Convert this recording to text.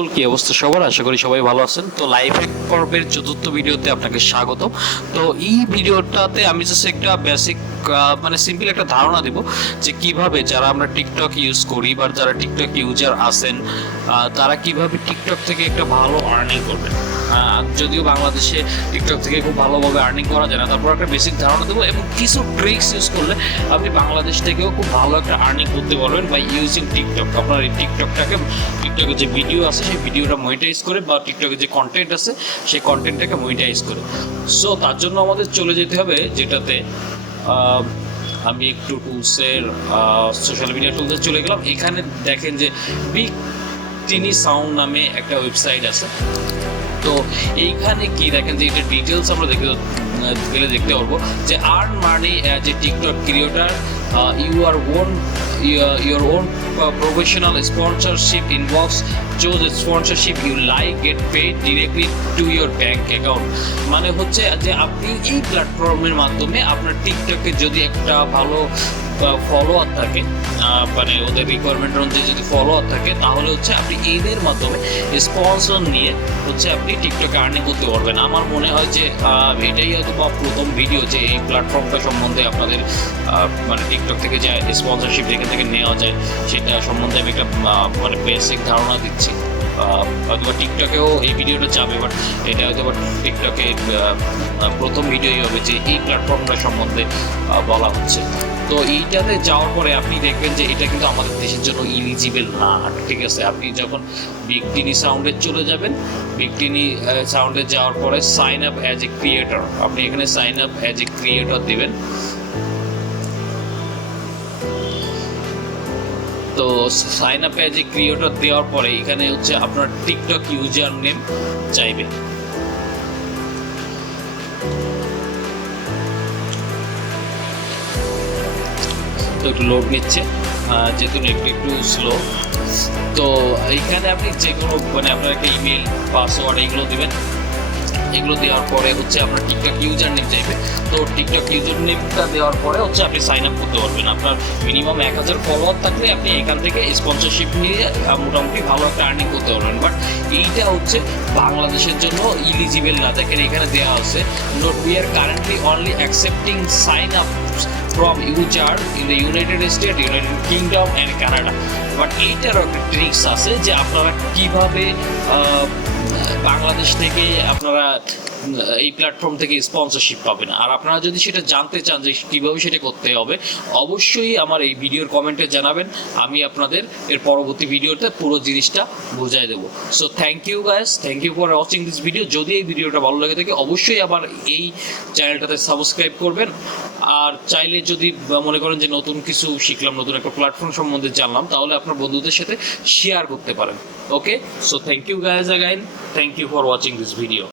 People, কি অবস্থা সবার? আশা করি সবাই ভালো আছেন। তো লাইফ হ্যাক পর্বের চতুর্থ ভিডিওতে আপনাকে স্বাগত। তো এই ভিডিওটাতে আমি জাস্ট একটা বেসিক মানে সিম্পল একটা ধারণা দেব যে কিভাবে যারা আমরা টিকটক ইউজ করি বা যারা টিকটক ইউজার আছেন তারা কিভাবে টিকটক থেকে একটা ভালো আর্নিং করবেন। যদিও বাংলাদেশে টিকটক থেকে খুব ভালোভাবে আর্নিং করা যায় না, তারপর একটা বেসিক ধারণা দেবো এবং কিছু ট্রিক্স ইউজ করলে আপনি বাংলাদেশ থেকেও খুব ভালো একটা আর্নিং করতে পারবেন বাই ইউজিং টিকটক। আপনার এই টিকটকে যে ভিডিও আছে সেই ভিডিওটা মনিটাইজ করে বা টিকটকে যে কন্টেন্ট আছে সেই কন্টেন্টটাকে মনিটাইজ করে। সো তার জন্য আমাদের চলে যেতে হবে যেটাতে আমি একটু টুলসের সোশ্যাল মিডিয়া টুলসে চলে গেলাম। এখানে দেখেন যে বিগ টিনি সাউন্ড নামে একটা ওয়েবসাইট আছে। তো এইখানে কি দেখেন যে এটা ডিটেলস আমরা দেখতে পারবো যে earn money as a TikTok creator, your own professional sponsorship inbox, choose a sponsorship you like, get paid directly to your bank account। মানে হচ্ছে যে আপনি এই প্ল্যাটফর্মের মাধ্যমে আপনার টিকটকে যদি একটা ভালো ফলোয়ার থাকে, মানে ওদের রিকোয়ারমেন্ট অনুযায়ী যদি ফলোয়ার থাকে, তাহলে হচ্ছে আপনি এদের মাধ্যমে স্পন্সর নিয়ে হচ্ছে আপনি টিকটকে আর্নিং করতে পারবেন। আমার মনে হয় যে এটাই হয়তো বা প্রথম ভিডিও যে এই প্ল্যাটফর্মটা সম্বন্ধে আপনাদের মানে টিকটক থেকে যে স্পন্সরশিপ যেখান থেকে নেওয়া যায় সেটা সম্বন্ধে আমি একটা মানে বেসিক ধারণা দিচ্ছি। হয়তো টিকটকেও এই ভিডিওটা যাবে, বাট এটা হয়তো বা টিকটকে প্রথম ভিডিওই হবে যে এই প্ল্যাটফর্মটা সম্বন্ধে বলা হচ্ছে। তো এইটাতে যাওয়ার পরে আপনি দেখবেন যে এটা কিন্তু আমাদের দেশের জন্য ইলিজিবল না, ঠিক আছে? আপনি যখন বিগ টিনি সাউন্ডে চলে যাবেন, বিগ টিনি সাউন্ডে যাওয়ার পরে sign up as a creator, আপনি এখানে sign up as a creator দেবেন। তো sign up as a creator দেওয়ার পরে এখানে হচ্ছে আপনার টিকটক ইউজার নেম চাইবে। তো একটু লোড নিচ্ছে, যেহেতু একটু স্লো। তো এইখানে আপনি যে কোনো মানে আপনার একটা ইমেল, পাসওয়ার্ড এইগুলো দেবেন। এগুলো দেওয়ার পরে হচ্ছে আপনার টিকটক ইউজার নেম চাইবে। তো টিকটক ইউজার নেমটা দেওয়ার পরে হচ্ছে আপনি সাইন আপ করতে পারবেন। আপনার মিনিমাম 1000 ফলোয়ার থাকলে আপনি এখান থেকে স্পন্সরশিপ নিয়ে মোটামুটি ভালো একটা আর্নিং করতে পারবেন। বাট এইটা হচ্ছে বাংলাদেশের জন্য ইলিজিবল না। দেখেন এখানে দেওয়া আছে note we are currently only accepting sign up from user in the United State, United Kingdom and Canada. But এইটারও একটা ট্রিক্স আছে যে আপনারা কীভাবে বাংলাদেশ থেকে আপনারা এই প্ল্যাটফর্ম থেকে স্পন্সরশিপ পাবেন। আর আপনারা যদি সেটা জানতে চান যে কীভাবে সেটা করতে হবে, অবশ্যই আমার এই ভিডিওর কমেন্টে জানাবেন। আমি আপনাদের এর পরবর্তী ভিডিওতে পুরো জিনিসটা বুঝাই দেবো। So thank you guys, thank you for watching this video. যদি এই ভিডিওটা ভালো লাগে থাকে অবশ্যই আবার এই চ্যানেলটাতে সাবস্ক্রাইব করবেন। আর চাইলে যদি মনে করেন যে নতুন কিছু শিখলাম, নতুন একটা প্ল্যাটফর্ম সম্বন্ধে জানলাম, তাহলে আপনার বন্ধুদের সাথে শেয়ার করতে পারেন। Okay, so thank you guys again, thank you for watching this video.